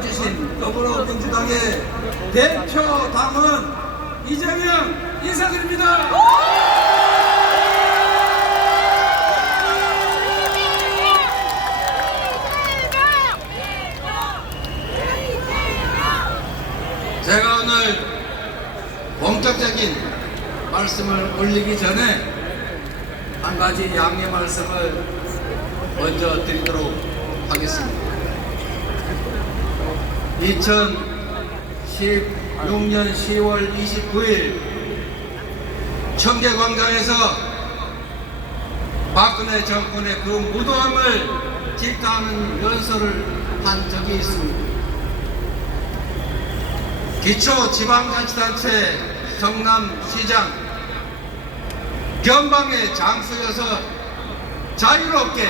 만들어주신 더불어민주당의 대표 당원 이재명 인사드립니다. 제가 오늘 본격적인 말씀을 올리기 전에 한 가지 양해 말씀을 먼저 드리도록 하겠습니다. 2016년 10월 29일 청계광장에서 박근혜 정권의 그 무도함을 질타하는 연설을 한 적이 있습니다. 기초지방자치단체 성남시장 변방의 장소여서 자유롭게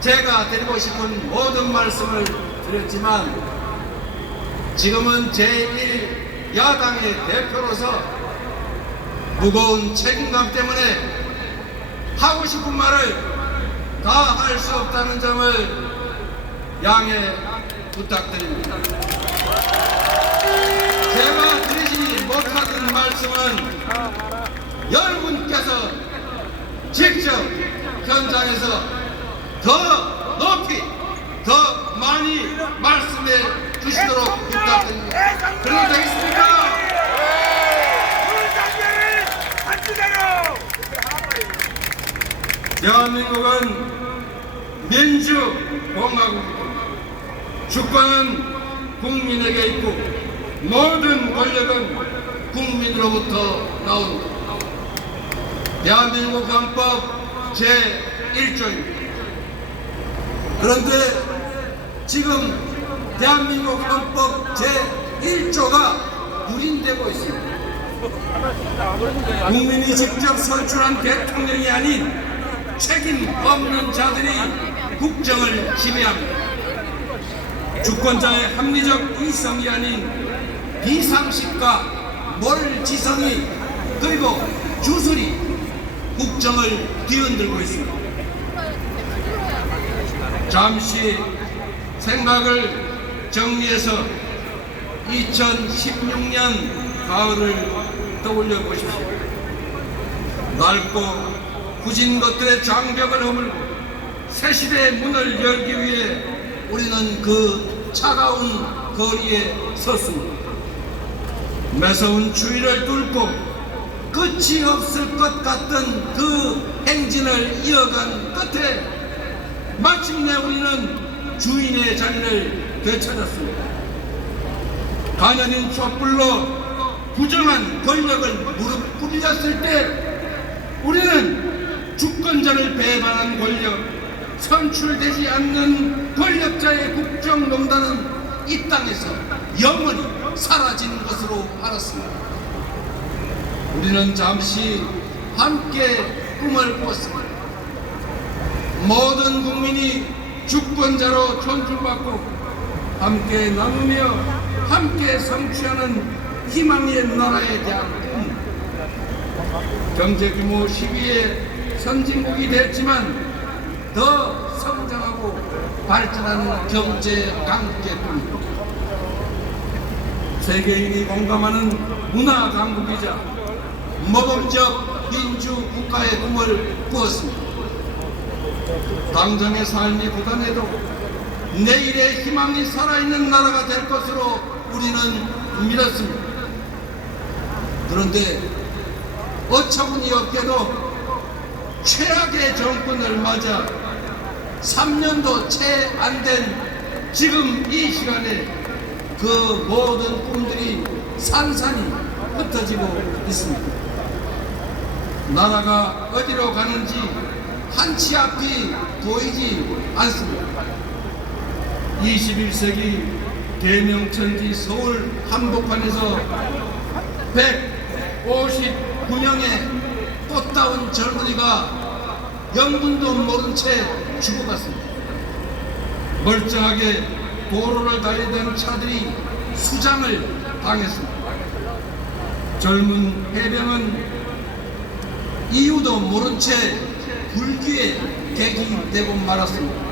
제가 드리고 싶은 모든 말씀을 드렸지만 지금은 제1야당의 대표로서 무거운 책임감 때문에 하고 싶은 말을 다 할 수 없다는 점을 양해 부탁드립니다. 제가 드리지 못하는 말씀은 여러분께서 직접 현장에서 더 높이 더 많이 말씀해 주시도록 부탁드립니다. 그래도 되겠습니까? 대한민국은 민주공화국이고 주권은 국민에게 있고 모든 권력은 국민으로부터 나온다. 대한민국 헌법 제1조입니다. 그런데 지금 대한민국 헌법 제1조가 유린되고 있습니다. 국민이 직접 선출한 대통령이 아닌 책임 없는 자들이 국정을 지배합니다. 주권자의 합리적 이성이 아닌 비상식과 몰지성이 그리고 주술이 국정을 뒤흔들고 있습니다. 잠시 생각을 정리해서 2016년 가을을 떠올려 보십시오. 넓고 후진 것들의 장벽을 허물고 새 시대의 문을 열기 위해 우리는 그 차가운 거리에 섰습니다. 매서운 추위를 뚫고 끝이 없을 것 같던 그 행진을 이어간 끝에 마침내 우리는 주인의 자리를 되찾았습니다. 가녀린 촛불로 부정한 권력을 무릎 꿇렸을 때 우리는 주권자를 배반한 권력, 선출되지 않는 권력자의 국정농단은 이 땅에서 영원히 사라진 것으로 알았습니다. 우리는 잠시 함께 꿈을 꾸었습니다. 모든 국민이 주권자로 존중받고 함께 나누며 함께 성취하는 희망의 나라에 대한 꿈. 경제 규모 12의 선진국이 됐지만 더 성장하고 발전하는 경제 강국의 꿈. 세계인이 공감하는 문화 강국이자 모범적 민주 국가의 꿈을 꾸었습니다. 당장의 삶이 부단해도 내일의 희망이 살아있는 나라가 될 것으로 우리는 믿었습니다. 그런데 어처구니없게도 최악의 정권을 맞아 3년도 채 안 된 지금 이 시간에 그 모든 꿈들이 산산이 흩어지고 있습니다. 나라가 어디로 가는지 한치 앞이 보이지 않습니다. 21세기 대명천지 서울 한복판에서 159명의 꽃다운 젊은이가 영문도 모른 채 죽어갔습니다. 멀쩡하게 도로를 달리던 차들이 수장을 당했습니다. 젊은 해병은 이유도 모른 채 불기에 객이 되고 말았습니다.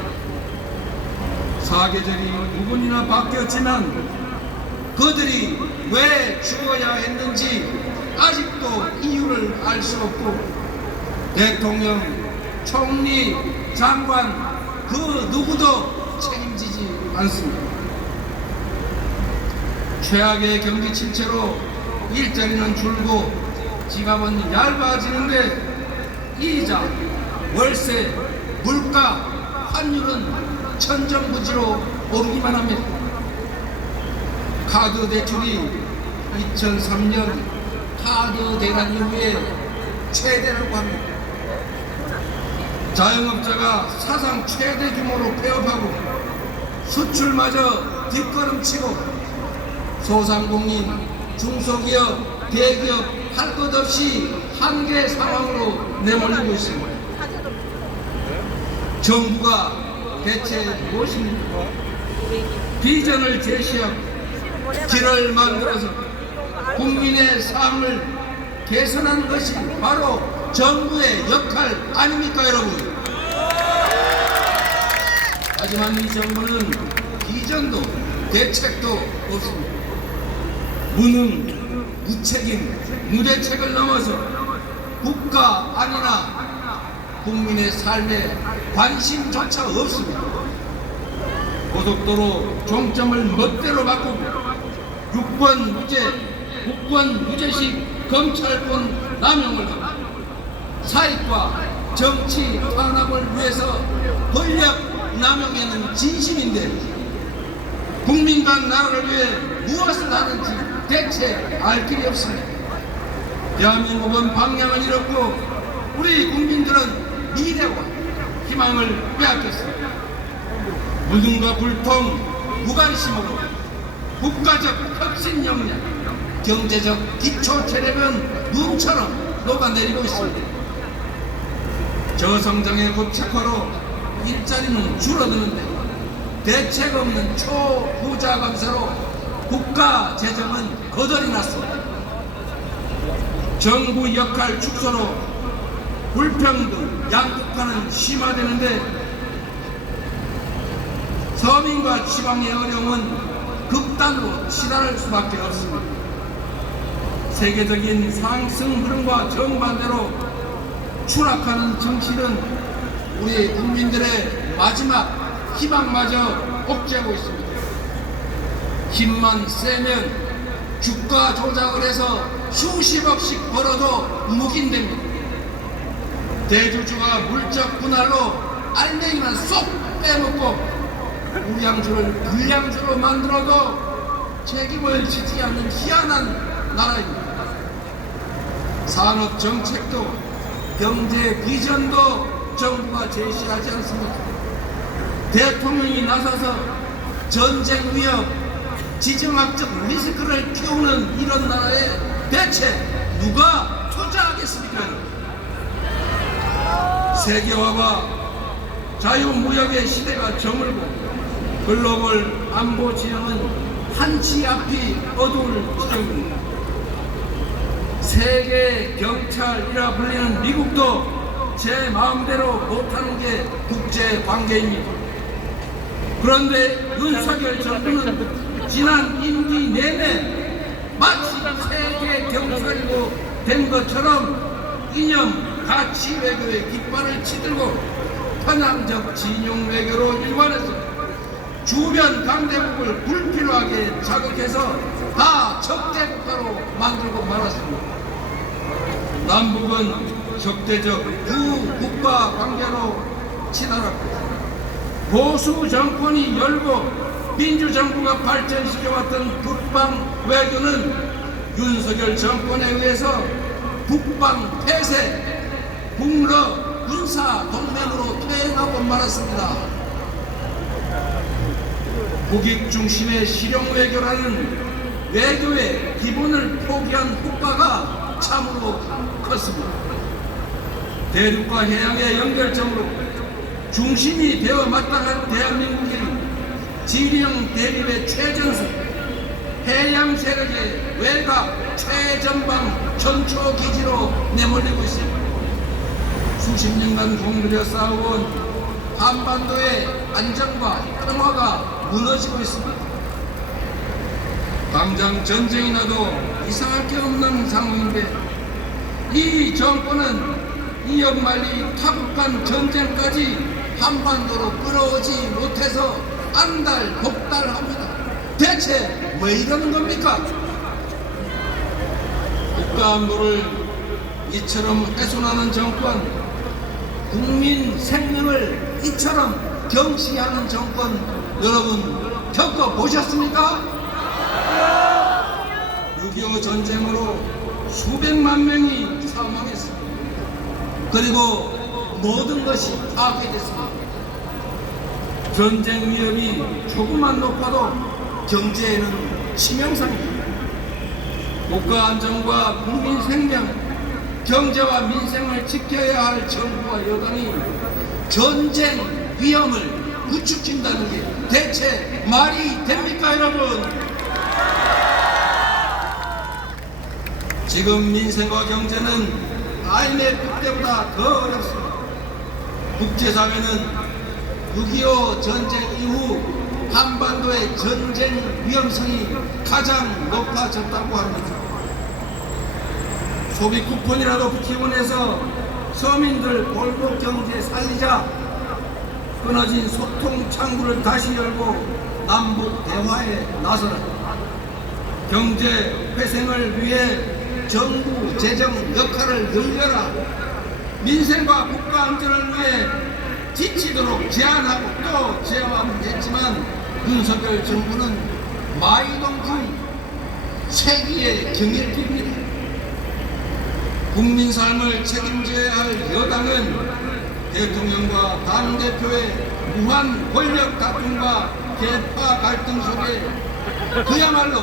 사계절이 5분이나 바뀌었지만 그들이 왜 죽어야 했는지 아직도 이유를 알 수 없고 대통령, 총리, 장관 그 누구도 책임지지 않습니다. 최악의 경기 침체로 일자리는 줄고 지갑은 얇아지는데 이자, 월세, 물가, 환율은 천정부지로 오르기만 합니다. 카드 대출이 2003년 카드 대란 이후에 최대라고 합니다. 자영업자가 사상 최대 규모로 폐업하고 수출마저 뒷걸음치고 소상공인, 중소기업, 대기업 할 것 없이 한계 상황으로 내몰리고 있습니다. 정부가 대체 무엇입니까? 비전을 제시하고 길을 만들어서 국민의 삶을 개선하는 것이 바로 정부의 역할 아닙니까, 여러분? 하지만 이 정부는 비전도 대책도 없습니다. 무능, 무책임, 무대책을 넘어서 국가 안이나 국민의 삶에 관심조차 없습니다. 고속도로 종점을 멋대로 바꾸고 6번 무죄, 9번 무죄식 검찰권 남용을 하고 사익과 정치 탄압을 위해서 권력 남용에는 진심인데 국민과 나라를 위해 무엇을 하는지 대체 알 길이 없습니다. 대한민국은 방향을 잃었고 우리 국민들은 미래와 희망을 빼앗겼습니다. 무능과 불통, 무관심으로 국가적 혁신 역량, 경제적 기초 체력은 눈처럼 녹아내리고 있습니다. 저성장의 고착화로 일자리는 줄어드는데 대책 없는 초부자 감사로 국가 재정은 거덜이 났습니다. 정부 역할 축소로 불평등, 양극화는 심화되는데 서민과 지방의 어려움은 극단으로 치달을 수밖에 없습니다. 세계적인 상승 흐름과 정반대로 추락하는 정치는 우리 국민들의 마지막 희망마저 옥죄고 있습니다. 힘만 세면 주가 조작을 해서 수십억씩 벌어도 묵인됩니다. 대주주가 물적 분할로 알맹이만 쏙 빼먹고 우량주를 불량주로 만들어도 책임을 지지 않는 희한한 나라입니다. 산업 정책도 경제 비전도 정부가 제시하지 않습니다. 대통령이 나서서 전쟁 위협, 지정학적 리스크를 키우는 이런 나라에 대체 누가 투자하겠습니까? 세계화와 자유무역의 시대가 저물고 글로벌 안보 지형은 한치 앞이 어두울 지경입니다. 세계 경찰이라 불리는 미국도 제 마음대로 못하는 게 국제 관계입니다. 그런데 윤석열 정부는 지난 임기 내내 마치 세계 경찰이고 된 것처럼 이념 가치 외교의 깃발을 치들고 편향적 진영 외교로 일관해서 주변 강대국을 불필요하게 자극해서 다 적대국가로 만들고 말았습니다. 남북은 적대적 두 국가 관계로 치달았고 보수 정권이 열고 민주정부가 발전시켜왔던 북방 외교는 윤석열 정권에 의해서 북방 폐쇄, 북러 군사 동맹으로 퇴행하고 말았습니다. 국익 중심의 실용 외교라는 외교의 기본을 포기한 효과가 참으로 컸습니다. 대륙과 해양의 연결점으로 중심이 되어 마땅한 대한민국이 진영 대립의 최전선, 해양 세력의 외곽 최전방 전초기지로 내몰리고 있습니다. 수십 년간 공들여 쌓아온 한반도의 안정과 평화가 무너지고 있습니다. 당장 전쟁이 나도 이상할 게 없는 상황인데 이 정권은 이역만리 타국간 전쟁까지 한반도로 끌어오지 못해서 안달복달합니다. 대체 왜 이러는 겁니까? 국가안보를 이처럼 훼손하는 정권, 국민 생명을 이처럼 경시하는 정권, 여러분 겪어보셨습니까? 6.25 전쟁으로 수백만 명이 사망했습니다. 그리고 모든 것이 파괴됐습니다. 전쟁 위협이 조금만 높아도 경제에는 치명상입니다. 국가 안전과 국민 생명, 경제와 민생을 지켜야 할 정부와 여당이 전쟁 위험을 부추긴다는 게 대체 말이 됩니까, 여러분? 지금 민생과 경제는 IMF 때보다 더 어렵습니다. 국제사회는 6.25 전쟁 이후 한반도의 전쟁 위험성이 가장 높아졌다고 합니다. 소비 쿠폰이라도 기원해서 서민들 골목 경제 살리자 끊어진 소통 창구를 다시 열고 남북 대화에 나서라. 경제 회생을 위해 정부 재정 역할을 늘려라. 민생과 국가 안전을 위해 지치도록 제안하고 또 제안했지만 윤석열 정부는 마이동풍 세기의 경일기입니다. 국민 삶을 책임져야 할 여당은 대통령과 당대표의 무한 권력 다툼과 계파 갈등 속에 그야말로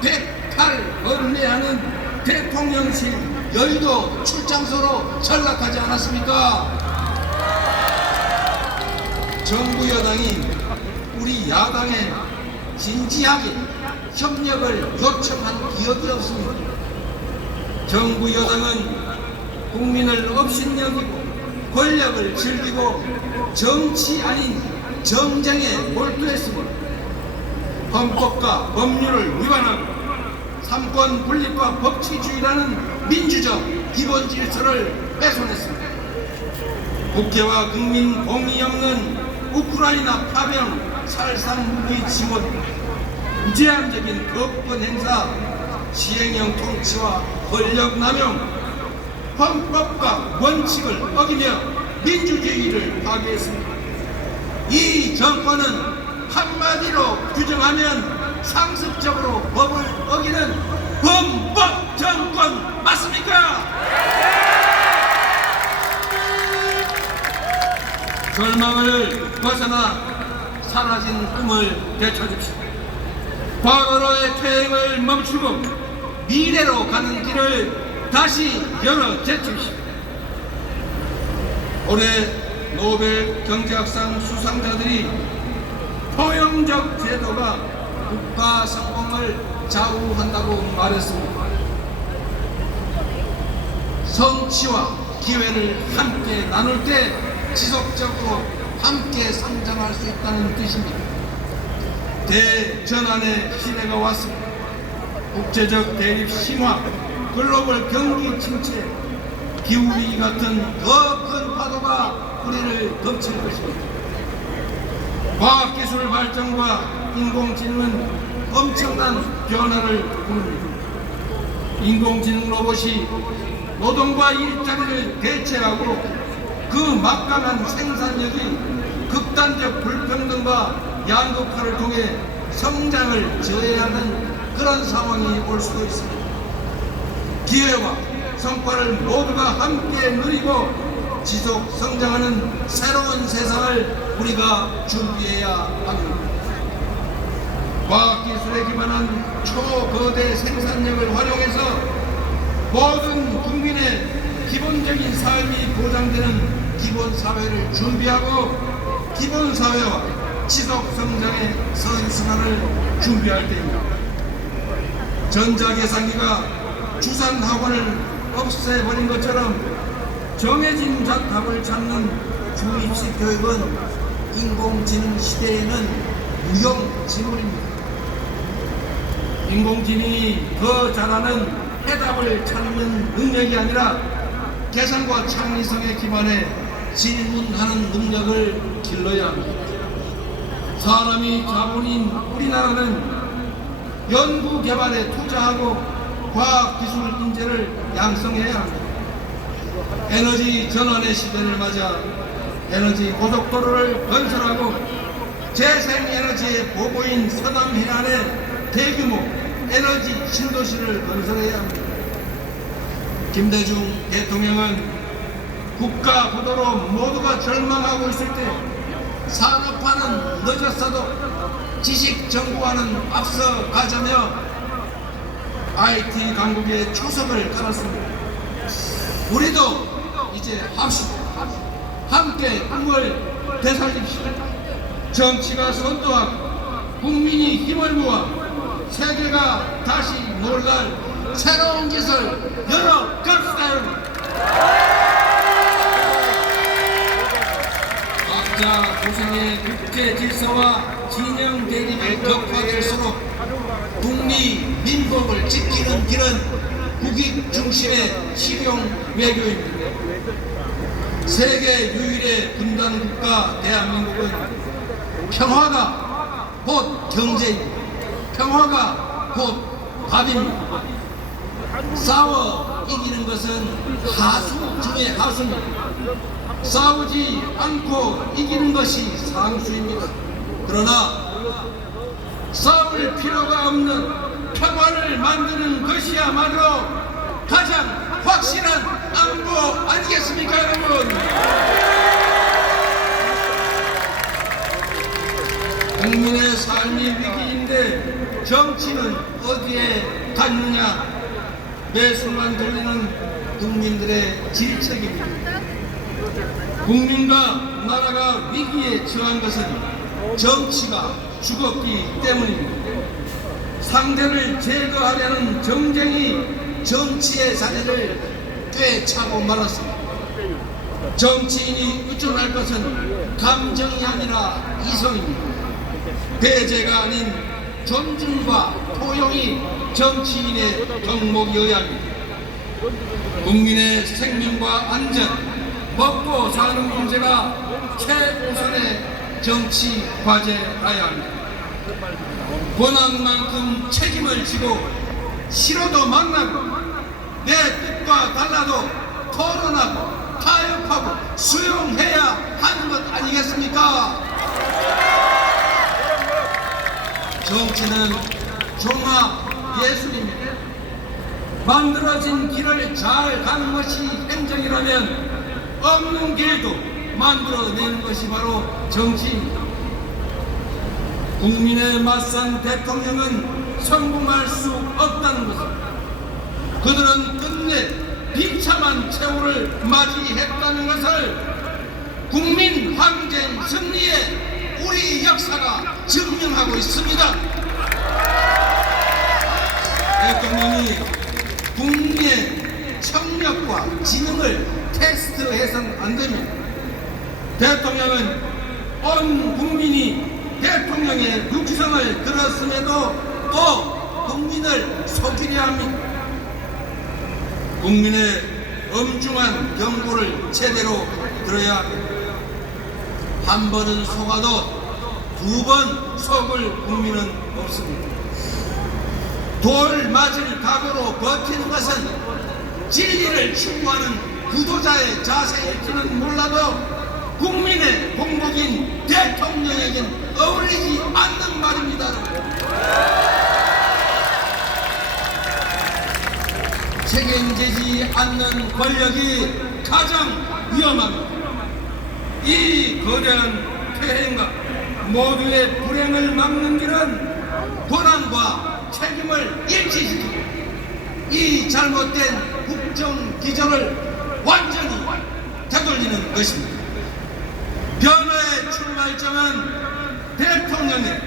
백탈언내하는 대통령실 여의도 출장소로 전락하지 않았습니까? 정부 여당이 우리 야당에 진지하게 협력을 요청한 기억이 없습니다. 정부 여당은 국민을 업신여기고 권력을 즐기고 정치 아닌 정쟁에 몰두했습니다. 헌법과 법률을 위반하고 삼권 분립과 법치주의라는 민주적 기본 질서를 훼손했습니다. 국회와 국민 공의 없는 우크라이나 파병 살상무기 지원, 무제한적인 거권 행사, 시행령 통치와 권력 남용, 헌법과 원칙을 어기며 민주주의를 파괴했습니다. 이 정권은 한마디로 규정하면 상습적으로 법을 어기는 범법 정권 맞습니까? 절망을 벗어나 사라진 꿈을 되찾읍시다. 과거로의 퇴행을 멈추고 미래로 가는 길을 다시 열어 제칩시다. 올해 노벨 경제학상 수상자들이 포용적 제도가 국가 성공을 좌우한다고 말했습니다. 성취와 기회를 함께 나눌 때 지속적으로 함께 성장할 수 있다는 뜻입니다. 대전환의 시대가 왔습니다. 국제적 대립 심화, 글로벌 경기 침체, 기후위기 같은 더 큰 파도가 우리를 덮칠 것입니다. 과학기술 발전과 인공지능은 엄청난 변화를 부릅니다. 인공지능 로봇이 노동과 일자리를 대체하고 그 막강한 생산력이 극단적 불평등과 양극화를 통해 성장을 저해하는 그런 상황이 올 수도 있습니다. 기회와 성과를 모두가 함께 누리고 지속 성장하는 새로운 세상을 우리가 준비해야 합니다. 과학기술에 기반한 초거대 생산력을 활용해서 모든 국민의 기본적인 삶이 보장되는 기본사회를 준비하고 기본사회와 지속성장의 선순환을 준비할 때입니다. 전자계산기가 주산학원을 없애버린 것처럼 정해진 답을 찾는 주입식 교육은 인공지능 시대에는 무용지물입니다. 인공지능이 더 잘하는 해답을 찾는 능력이 아니라 계산과 창의성에 기반해 질문하는 능력을 길러야 합니다. 사람이 자본인 우리나라는 연구개발에 투자하고 과학기술 인재를 양성해야 합니다. 에너지 전환의 시대를 맞아 에너지 고속도로를 건설하고 재생에너지의 보고인 서남 해안에 대규모 에너지 신도시를 건설해야 합니다. 김대중 대통령은 국가 부도로 모두가 절망하고 있을 때 산업화는 늦었어도 지식 정보화는 앞서 가자며 IT 강국의 초석을 깔았습니다. 우리도 이제 합시다. 함께 꿈을 되살립시다. 정치가 선도하고 국민이 힘을 모아 세계가 다시 놀랄 새로운 짓을 열어갑시다. 여러분. 각자 고생의 국제 질서와 진영 대립이 격화될수록 국리 민복을 지키는 길은 국익 중심의 실용 외교입니다. 세계 유일의 분단 국가 대한민국은 평화가 곧 경제입니다. 평화가 곧 밥입니다. 싸워 이기는 것은 하수 중의 하수입니다. 싸우지 않고 이기는 것이 상수입니다. 그러나 싸울 필요가 없는 평화를 만드는 것이야말로 가장 확실한 안보 아니겠습니까, 여러분? 국민의 삶이 위기인데 정치는 어디에 갔느냐? 매순간 돌리는 국민들의 질책입니다. 국민과 나라가 위기에 처한 것은 정치가 죽었기 때문입니다. 상대를 제거하려는 정쟁이 정치의 자리를 꿰차고 말았습니다. 정치인이 의존할 것은 감정이 아니라 이성입니다. 배제가 아닌 존중과 포용이 정치인의 덕목이어야 합니다. 국민의 생명과 안전, 먹고 사는 문제가 최우선의 정치 과제라야 합니다. 권한만큼 책임을 지고 싫어도 만나고 내 뜻과 달라도 토론하고 타협하고 수용해야 하는 것 아니겠습니까? 정치는 종합 예술입니다. 만들어진 길을 잘 가는 것이 행정이라면 없는 길도 만들어내는 것이 바로 정치입니다. 국민에 맞선 대통령은 성공할 수 없다는 것입니다. 그들은 끝내 비참한 최후를 맞이했다는 것을 국민 항쟁 승리에 우리 역사가 증명하고 있습니다. 대통령이 국민의 청력과 지능을 테스트해서는 안 됩니다. 대통령은 온 국민이 대통령의 육성을 들었음에도 또 국민을 속이려 합니다. 국민의 엄중한 경고를 제대로 들어야 합니다. 한 번은 속아도 두 번 속을 국민은 없습니다. 돌 맞을 각오로 버티는 것은 진리를 추구하는 구도자의 자세일지는 몰라도 국민의 공복인 대통령에겐 어울리지 않는 말입니다. 책임지지 않는 권력이 가장 위험합니다. 이 거대한 폐해가 모두의 불행을 막는 길은 권한과 책임을 일치시키고 이 잘못된 국정 기조를 완전히 되돌리는 것입니다. 변화의 출발점은 대통령의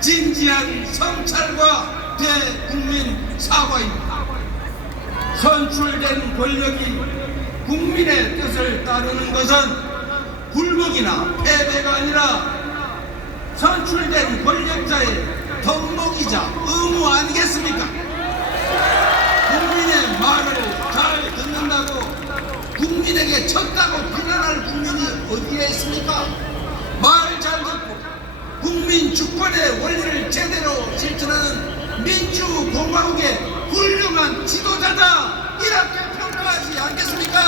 진지한 성찰과 대국민 사과입니다. 선출된 권력이 국민의 뜻을 따르는 것은 굴복이나 패배가 아니라 선출된 권력자의 덕목이자 의무 아니겠습니까? 국민의 말을 잘 듣는다고 국민에게 졌다고 비난할 국민이 어디에 있습니까? 말 잘 듣고 국민 주권의 원리를 제대로 실천하는 민주공화국의 훌륭한 지도자다, 이렇게 평가하지 않겠습니까?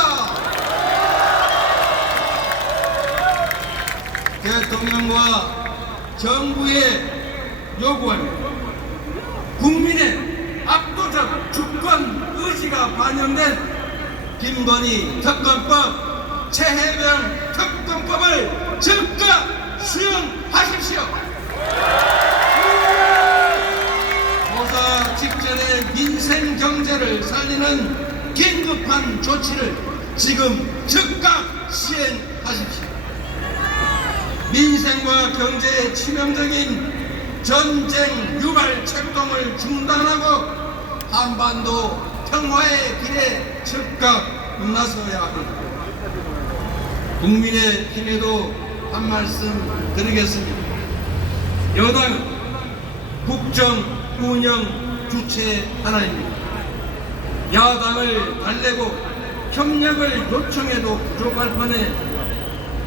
대통령과 정부에 요구합니다. 국민의 압도적 주권 의지가 반영된 김건희 특검법, 최혜병 특검법을 즉각 수용하십시오. 조사 직전에 민생 경제를 살리는 긴급한 조치를 지금 즉각 시행하십시오. 민생과 경제에 치명적인 전쟁 유발 책동을 중단하고 한반도 평화의 길에 즉각 나서야 합니다. 국민의힘에도 한 말씀 드리겠습니다. 여당은 국정 운영 주체 하나입니다. 야당을 달래고 협력을 요청해도 부족할 판에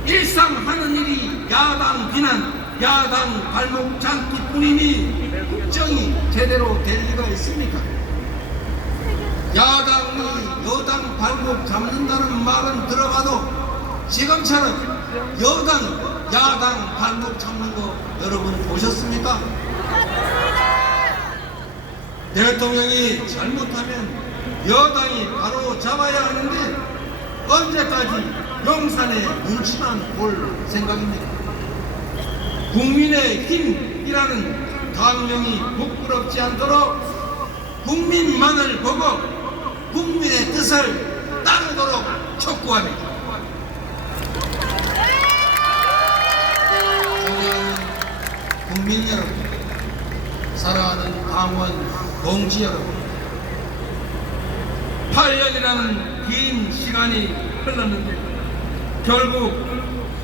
일상 하는 일이 야당 비난, 야당 발목 잡기뿐이니 국정이 제대로 될 리가 있습니까? 야당이 여당 발목 잡는다는 말은 들어봐도 지금처럼 여당, 야당 발목 잡는 거 여러분 보셨습니까? 대통령이 잘못하면 여당이 바로 잡아야 하는데 언제까지 용산의 눈치만 볼 생각입니까? 국민의힘이라는 당명이 부끄럽지 않도록 국민만을 보고 국민의 뜻을 따르도록 촉구합니다. 존경하는 국민 여러분, 사랑하는 당원 동지 여러분, 8년이라는 긴 시간이 흘렀는데 결국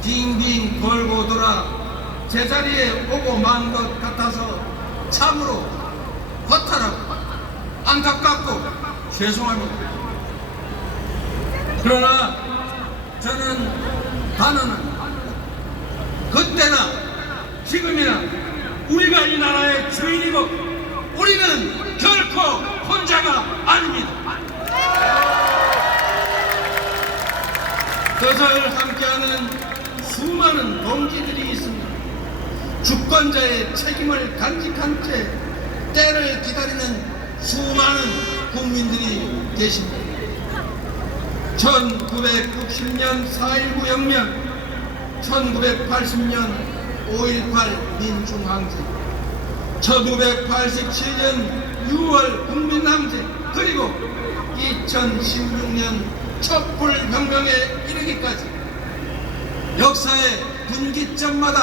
빙빙 돌고 돌아 제자리에 오고 만 것 같아서 참으로 허탈하고 안타깝고 죄송합니다. 그러나 저는 단언합니다. 그때나 지금이나 우리가 이 나라의 주인이고 우리는 결코 혼자가 아닙니다. 그것을 함께하는 수많은 동지들이 있습니다. 주권자의 책임을 간직한 채 때를 기다리는 수많은 국민들이 계십니다. 1960년 4.19 혁명, 1980년 5.18 민중항쟁, 1987년 6월 국민항쟁, 그리고 2016년 촛불혁명에 이르기까지 역사의 분기점마다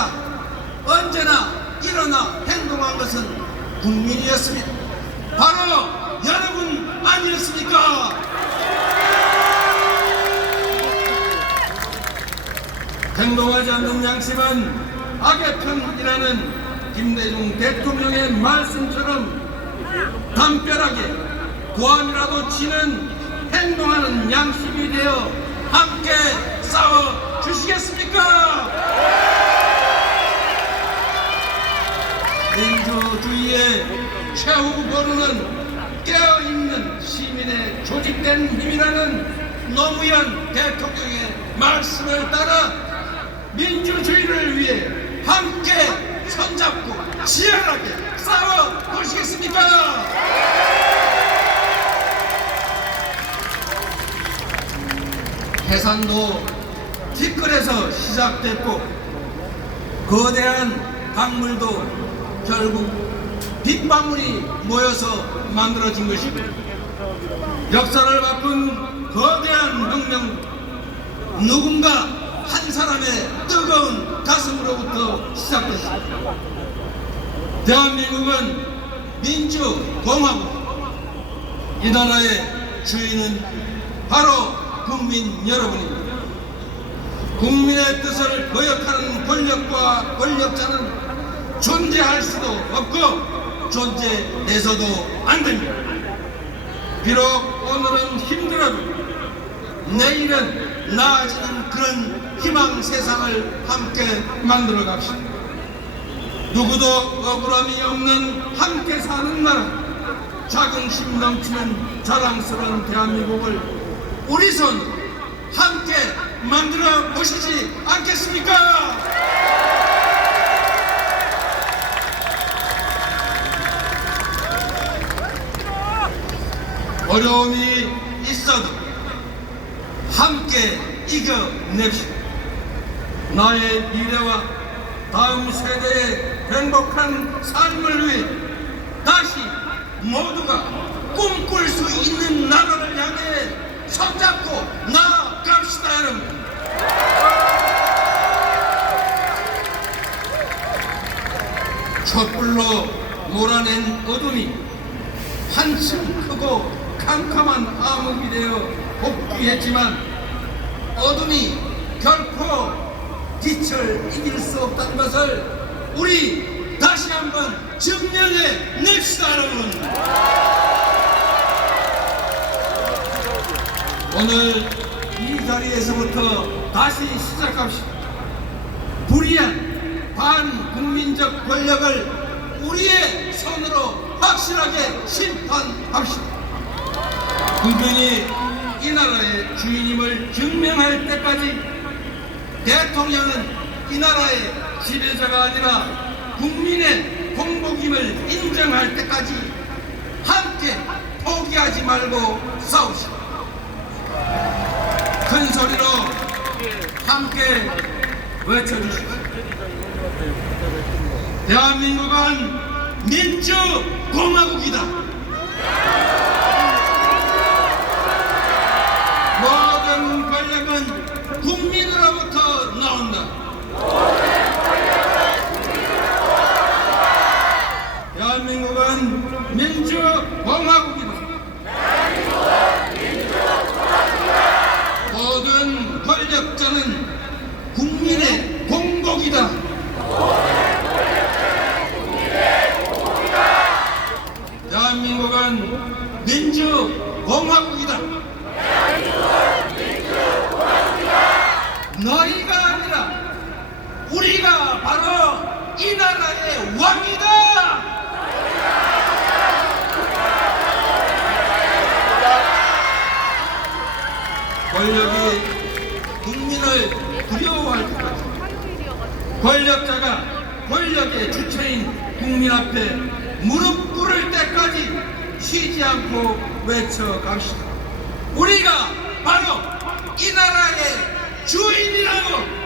언제나 일어나 행동한 것은 국민이었습니다. 바로 여러분 아니었습니까? 행동하지 않는 양심은 악의 편이라는 김대중 대통령의 말씀처럼 담벼락에 고함이라도 치는 행동하는 양심이 되어 함께 싸워 주시겠습니까? 민주주의의 최후 보루는 깨어있는 시민의 조직된 힘이라는 노무현 대통령의 말씀을 따라 민주주의를 위해 함께 손잡고 지열하게 싸워 보시겠습니까? 해산도 티끌에서 시작됐고 거대한 강물도 결국 빗방울이 모여서 만들어진 것이고 역사를 바꾼 거대한 혁명, 누군가 한 사람의 뜨거운 가슴으로부터 시작됐습니다. 대한민국은 민주공화국, 이 나라의 주인은 바로 국민 여러분입니다. 국민의 뜻을 거역하는 권력과 권력자는 존재할 수도 없고 존재해서도 안 됩니다. 비록 오늘은 힘들어도 내일은 나아지는 그런 희망 세상을 함께 만들어 갑시다. 누구도 억울함이 없는 함께 사는 나라, 자긍심 넘치는 자랑스러운 대한민국을 우리 손 함께 만들어 보시지 않겠습니까? 어려움이 있어도 함께 이겨냅시다. 나의 미래와 다음 세대의 행복한 삶을 위해 다시 모두가 꿈꿀 수 있는 나라를 향해 손잡고 나아갑시다, 여러분. 촛불로 몰아낸 어둠이 한층 크고 캄캄한 암흑이 되어 복귀했지만 어둠이 결코 빛을 이길 수 없다는 것을 우리 다시 한번 증명해 냅시다, 여러분. 오늘 이 자리에서부터 다시 시작합시다. 불의한 반국민적 권력을 우리의 손으로 확실하게 심판합시다. 국민이 이 나라의 주인임을 증명할 때까지 대통령은 이 나라의 지배자가 아니라 국민의 공복임을 인정할 때까지 함께 포기하지 말고 싸우시오. 큰 소리로 함께 외쳐주시오. 대한민국은 민주공화국이다. 모든 권력은 국민으로부터 나온다. 대한민국은 민주공화국이다. 모든 권력자는 국민의 공복이다. 대한민국은 민주공화국이다. 너희가 아니라 우리가 바로 이 나라의 왕이다. 권력이 국민을 두려워할 때까지, 권력자가 권력의 주체인 국민 앞에 무릎 꿇을 때까지 쉬지 않고 외쳐갑시다. 우리가 바로 이 나라의 주인이라고.